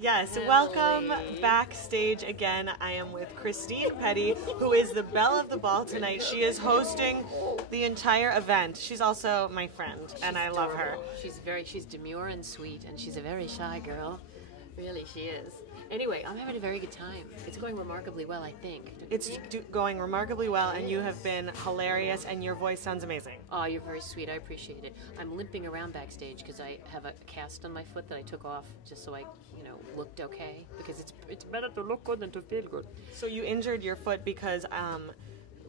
Yes, Emily. welcome backstage again. I am with Christine Pedi, who is the belle of the ball tonight. She is hosting the entire event. She's also my friend, and I love her. She's demure and sweet, and she's a very shy girl. Really, she is. Anyway, I'm having a very good time. It's going remarkably well, I think. It's going remarkably well, and you have been hilarious, and your voice sounds amazing. Oh, you're very sweet. I appreciate it. I'm limping around backstage because I have a cast on my foot that I took off just so I, looked okay. Because it's better to look good than to feel good. So you injured your foot because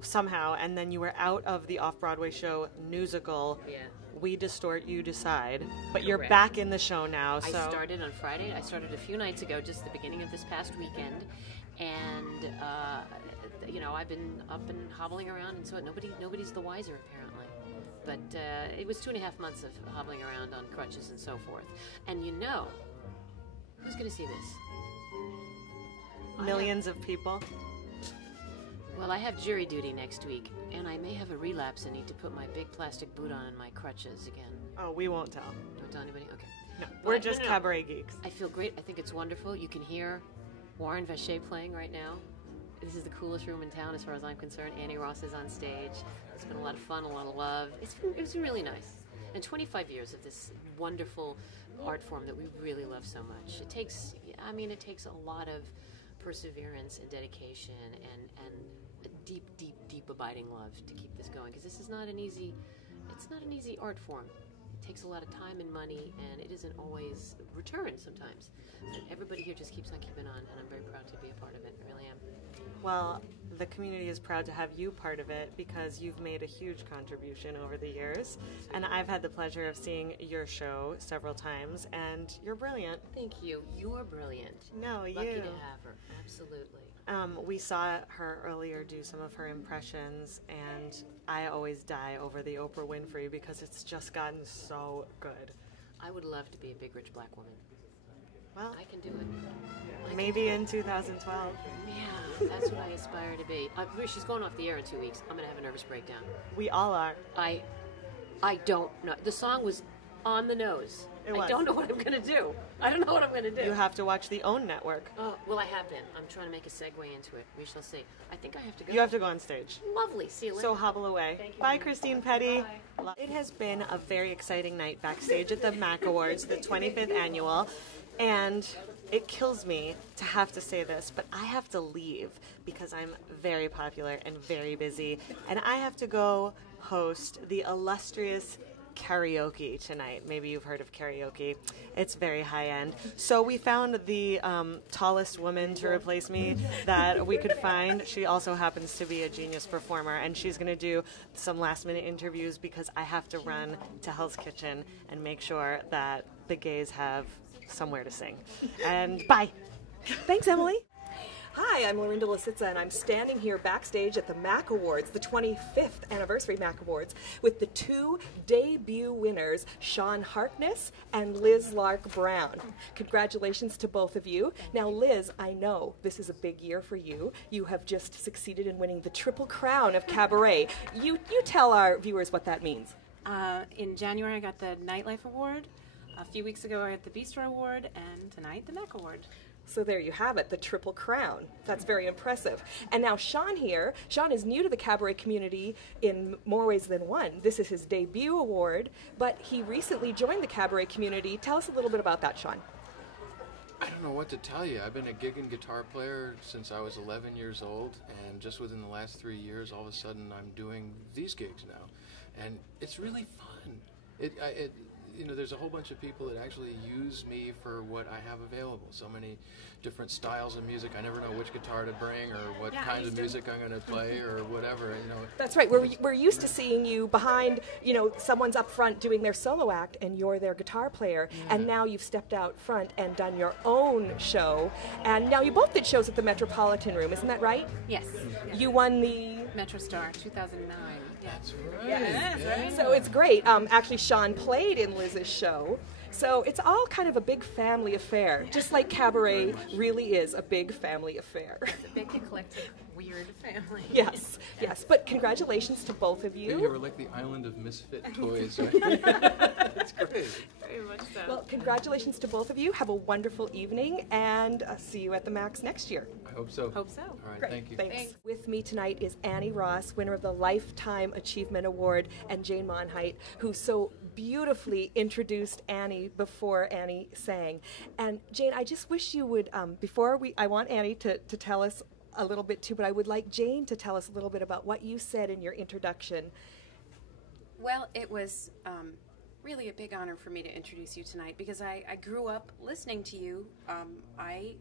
somehow, and then you were out of the off-Broadway show musical. Yeah. We Distort, You Decide. But Correct. You're back in the show now. So I started on Friday. I started a few nights ago, just the beginning of this past weekend. And, I've been up and hobbling around, and so nobody's the wiser, apparently. But it was 2.5 months of hobbling around on crutches and so forth. And who's going to see this? Millions of people. Well, I have jury duty next week, and I may have a relapse and need to put my big plastic boot on and my crutches again. Oh, we won't tell. Don't tell anybody? Okay. No, we're just cabaret geeks. I feel great. I think it's wonderful. You can hear Warren Vacher playing right now. This is the coolest room in town as far as I'm concerned. Annie Ross is on stage. It's been a lot of fun, a lot of love. It's been really nice. And 25 years of this wonderful art form that we really love so much. It takes a lot of perseverance and dedication and deep abiding love to keep this going, because this is not an easy art form. It takes a lot of time and money, and it isn't always returned sometimes. But everybody here just keeps on keeping on, and I'm very proud to be a part of it. I really am. Well, the community is proud to have you part of it because you've made a huge contribution over the years, and I've had the pleasure of seeing your show several times, and you're brilliant. Thank you. You're brilliant. No, you. Lucky to have her. Absolutely. We saw her earlier do some of her impressions, and I always die over the Oprah Winfrey because it's just gotten so good. I would love to be a big, rich black woman. Well, I can do it. Maybe in 2012. Yeah, that's what I aspire to be. She's going off the air in 2 weeks. I'm going to have a nervous breakdown. We all are. I don't know. The song was on the nose. I don't know what I'm going to do. I don't know what I'm going to do. You have to watch the OWN network. Oh, well, I have been. I'm trying to make a segue into it. We shall see. I think I have to go. You have to go on stage. Lovely. See you later. So hobble away. Thank you. Bye, Christine Pedi. Bye. It has been a very exciting night backstage at the MAC Awards, the 25th annual, and it kills me to have to say this, but I have to leave because I'm very popular and very busy, and I have to go host the illustrious karaoke tonight. Maybe you've heard of karaoke. It's very high end. So we found the tallest woman to replace me that we could find. She also happens to be a genius performer, and she's going to do some last minute interviews because I have to run to Hell's Kitchen and make sure that the gays have somewhere to sing. And bye. Thanks, Emily. Hi, I'm Lorinda Lisitza, and I'm standing here backstage at the MAC Awards, the 25th anniversary MAC Awards, with the two debut winners, Sean Harkness and Liz Lark Brown. Congratulations to both of you. Now, Liz, I know this is a big year for you. You have just succeeded in winning the Triple Crown of Cabaret. You tell our viewers what that means. In January, I got the Nightlife Award. A few weeks ago, I got the Bistro Award, and tonight, the MAC Award. So there you have it, the Triple Crown. That's very impressive. And now Sean here, Sean is new to the cabaret community in more ways than one. This is his debut award, but he recently joined the cabaret community. Tell us a little bit about that, Sean. I don't know what to tell you. I've been a gig and guitar player since I was 11 years old, and just within the last 3 years, all of a sudden, I'm doing these gigs now. And it's really fun. There's a whole bunch of people that actually use me for what I have available. So many different styles of music. I never know which guitar to bring or what kind of music I'm going to play or whatever. That's right. We're used to seeing you behind, someone's up front doing their solo act and you're their guitar player. Yeah. And now you've stepped out front and done your own show. And now you both did shows at the Metropolitan Room. Isn't that right? Yes. You won the Metro Star 2009. That's right. Yes. Yeah. So it's great. Actually, Sean played in Liz's show. So it's all kind of a big family affair, just like cabaret really is a big family affair. It's a big, eclectic, weird family. Yes, yes. But congratulations to both of you. You were like the island of misfit toys, right? That's great. Very much so. Well, congratulations. congratulations to both of you. Have a wonderful evening, and see you at the Max next year. I hope so. Hope so. All right, Great. thank you. Thanks. With me tonight is Annie Ross, winner of the Lifetime Achievement Award, and Jane Monheit, who so beautifully introduced Annie before Annie sang. And Jane, I just wish you would, I want Annie to tell us a little bit too, but I would like Jane to tell us a little bit about what you said in your introduction. Well, it was really a big honor for me to introduce you tonight because I grew up listening to you. I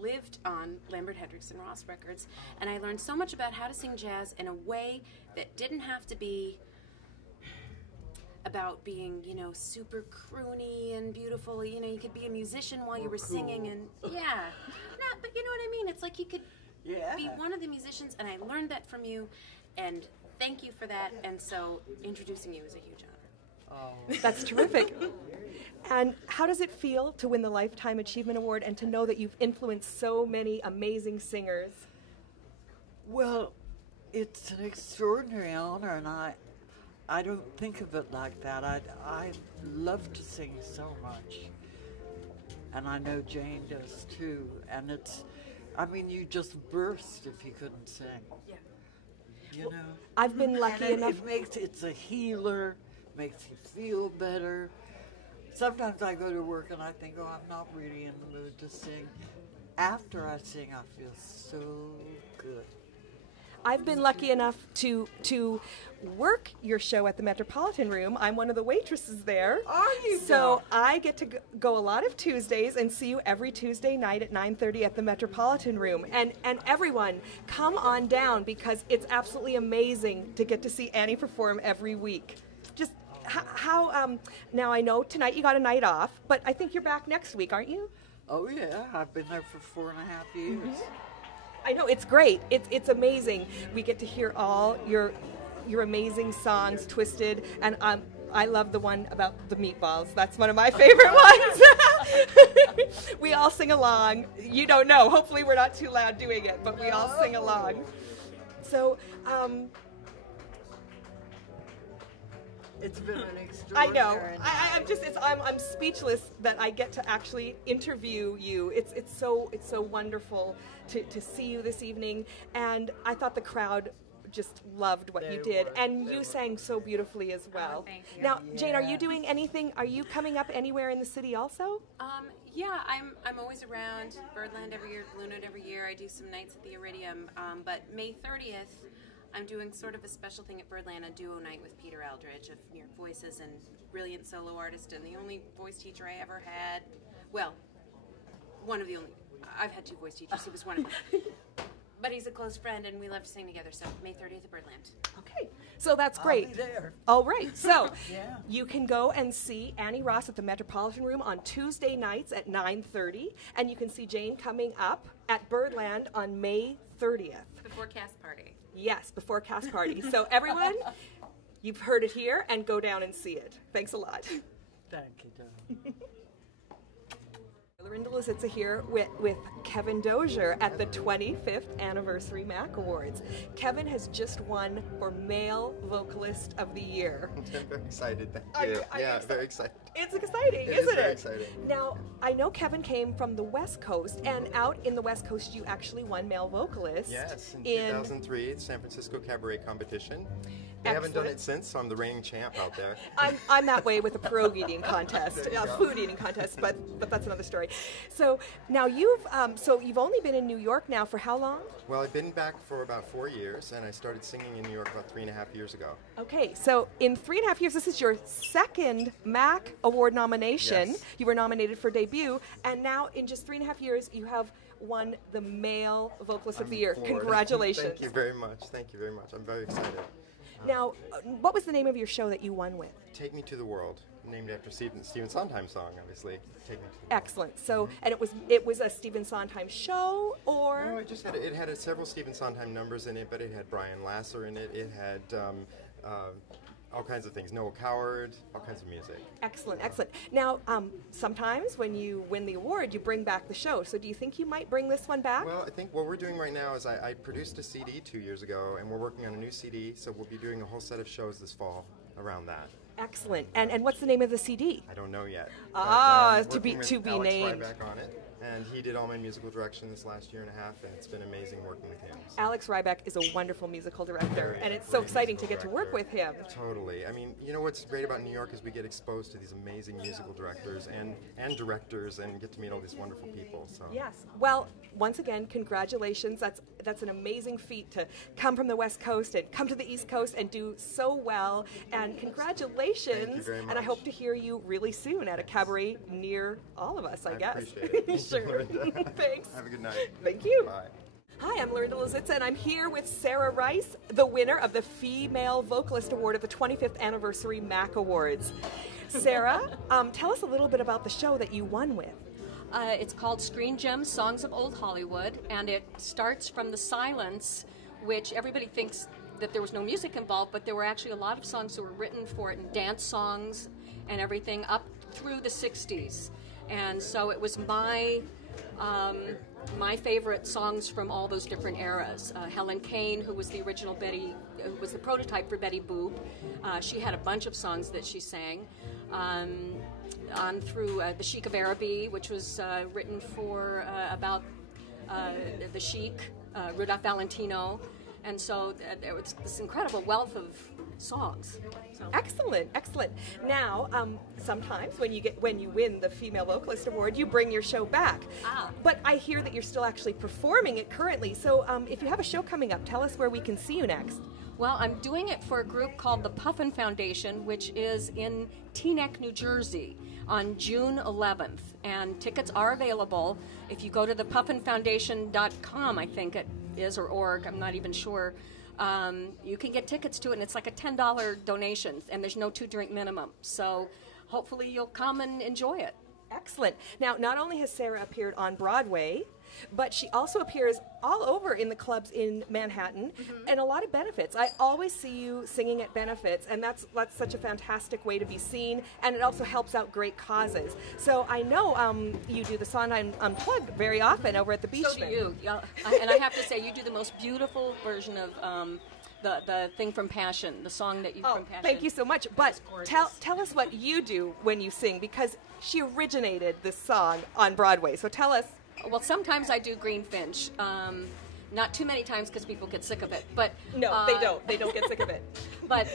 lived on Lambert Hendricks and Ross records, and I learned so much about how to sing jazz in a way that didn't have to be about being, you know, super croony and beautiful. You know, you could be a musician while you were singing, and yeah. No, but you know what I mean? It's like you could be one of the musicians, and I learned that from you, and thank you for that. And so introducing you is a huge honor. Oh. That's terrific. And how does it feel to win the Lifetime Achievement Award and to know that you've influenced so many amazing singers? Well, it's an extraordinary honor, and I don't think of it like that. I love to sing so much, and I know Jane does too. And it's, I mean, you just burst if you couldn't sing. Yeah. You know, I've been lucky and enough. It's a healer, makes you feel better. Sometimes I go to work and I think, oh, I'm not really in the mood to sing. After I sing, I feel so good. I've been lucky enough to work your show at the Metropolitan Room. I'm one of the waitresses there. Are you? So I get to go a lot of Tuesdays and see you every Tuesday night at 9:30 at the Metropolitan Room. And everyone, come on down because it's absolutely amazing to get to see Annie perform every week. Just how now I know tonight you got a night off, but I think you're back next week, aren't you? Oh yeah, I've been there for 4.5 years. Mm-hmm. I know, it's great. It's amazing. We get to hear all your amazing songs, Twisted, and I love the one about the meatballs. That's one of my favorite ones. We all sing along. You don't know. Hopefully we're not too loud doing it, but we all sing along. So, It's been an I extraordinary know. night. I'm speechless that I get to actually interview you. It's so wonderful to see you this evening, and I thought the crowd just loved what you did, and you sang so beautifully as well. Thank you. Now, Jane, are you doing anything? Are you coming up anywhere in the city also? Yeah, I'm always around Birdland every year, Blue Note every year. I do some nights at the Iridium, but May 30th, I'm doing sort of a special thing at Birdland, a duo night with Peter Aldridge of Mere Voices and brilliant solo artist and the only voice teacher I ever had. Well, one of the only. I've had 2 voice teachers. He was one of them. But he's a close friend, and we love to sing together. So May 30th at Birdland. Okay, so that's great. I'll be there. All right, so Yeah. you can go and see Annie Ross at the Metropolitan Room on Tuesday nights at 9:30, and you can see Jane coming up at Birdland on May 30th. Before cast party. Yes, before cast party. So everyone, you've heard it here, and go down and see it. Thanks a lot. Thank you, darling. Lorinda Lisitza here with Kevin Dozier at the 25th Anniversary Mac Awards. Kevin has just won for Male Vocalist of the Year. I'm very excited. Thank Are you. you Yeah, excited? very excited. It's exciting, It isn't is very it? exciting. Now, I know Kevin came from the West Coast, and out in the West Coast, you actually won Male Vocalist. Yes, in 2003, San Francisco Cabaret Competition. They haven't done Excellent. it since, so I'm the reigning champ out there. I'm that way with a pierogi eating contest, There you go. food eating contest, but that's another story. So now you've only been in New York now for how long? Well, I've been back for about 4 years, and I started singing in New York about 3.5 years ago. Okay, so in 3.5 years, this is your second MAC Award nomination. Yes. You were nominated for debut, and now in just 3.5 years, you have won the Male Vocalist of the Year. Floored. Congratulations. Thank you very much. Thank you very much. I'm very excited. Now, what was the name of your show that you won with? Take Me to the World, named after Stephen Sondheim's song, obviously. Take Me to the World. Excellent. So, and it was a Stephen Sondheim show, or? No, it had several Stephen Sondheim numbers in it, but it had Brian Lasser in it. It had all kinds of things. Noel Coward, all kinds of music. Excellent, excellent. Now, sometimes when you win the award, you bring back the show. So do you think you might bring this one back? Well, I think what we're doing right now is I produced a CD 2 years ago, and we're working on a new CD, so we'll be doing a whole set of shows this fall around that. Excellent. And what's the name of the CD? I don't know yet. Ah, But, to be working with named. Alex Ryback on it, and he did all my musical direction this last year and a half, and it's been amazing working with him. So. Alex Ryback is a wonderful musical director, Very and it's so great exciting to musical get to work with director. him. Totally. I mean, you know what's great about New York is we get exposed to these amazing musical directors and directors, and get to meet all these wonderful people. So. Yes. Well, once again, congratulations. That's an amazing feat to come from the West Coast and come to the East Coast and do so well. And congratulations. Thank you very much. And I hope to hear you really soon at a cabaret near all of us, I guess. Appreciate it. Thank you, Sure. Lorinda. Thanks. Have a good night. Thank you. Bye. Hi, I'm Lorinda Lisitza, and I'm here with Sarah Rice, the winner of the Female Vocalist Award at the 25th Anniversary MAC Awards. Sarah, tell us a little bit about the show that you won with. It's called Screen Gems, Songs of Old Hollywood, and it starts from the silence, which everybody thinks that there was no music involved, but there were actually a lot of songs that were written for it, and dance songs and everything up through the 60s. And so it was my favorite songs from all those different eras. Helen Kane, who was the original Betty, was the prototype for Betty Boop. She had a bunch of songs that she sang. On through The Sheik of Araby, which was written for about the Sheik, Rudolph Valentino. And so there was this incredible wealth of songs. So. Excellent, excellent. Now, sometimes when you win the Female Vocalist Award, you bring your show back. But I hear that you're still actually performing it currently. So if you have a show coming up, tell us where we can see you next. Well, I'm doing it for a group called the Puffin Foundation, which is in Teaneck, New Jersey, on June 11th. And tickets are available. If you go to thepuffinfoundation.com, I think it is, or org, I'm not even sure, you can get tickets to it, and it's like a $10 donation, and there's no 2-drink minimum. So hopefully you'll come and enjoy it. Excellent. Now, not only has Sarah appeared on Broadway, but she also appears all over in the clubs in Manhattan, and a lot of benefits. I always see you singing at benefits, and that's such a fantastic way to be seen, and it also helps out great causes. So I know you do the Sondheim Unplugged very often over at the Beachman. So do you. Yeah, and I have to say, you do the most beautiful version of the thing from Passion, the song that you from Passion. Thank you so much. But tell us what you do when you sing, because she originated this song on Broadway. So tell us. Well, sometimes I do Greenfinch. Not too many times because people get sick of it. But no, they don't. They don't get sick of it. But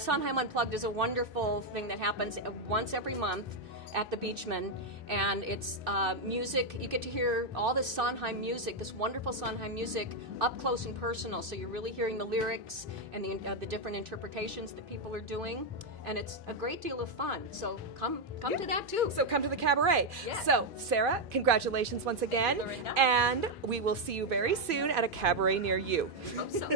Sondheim Unplugged is a wonderful thing that happens once every month at the Beachman, and it's music. You get to hear all this Sondheim music, this wonderful Sondheim music, up close and personal. So you're really hearing the lyrics and the different interpretations that people are doing, and it's a great deal of fun. So come to that too. So come to the cabaret. Yes. So Sarah, congratulations once again, Thank you, Lorinda. and we will see you very soon at a cabaret near you. Hope so.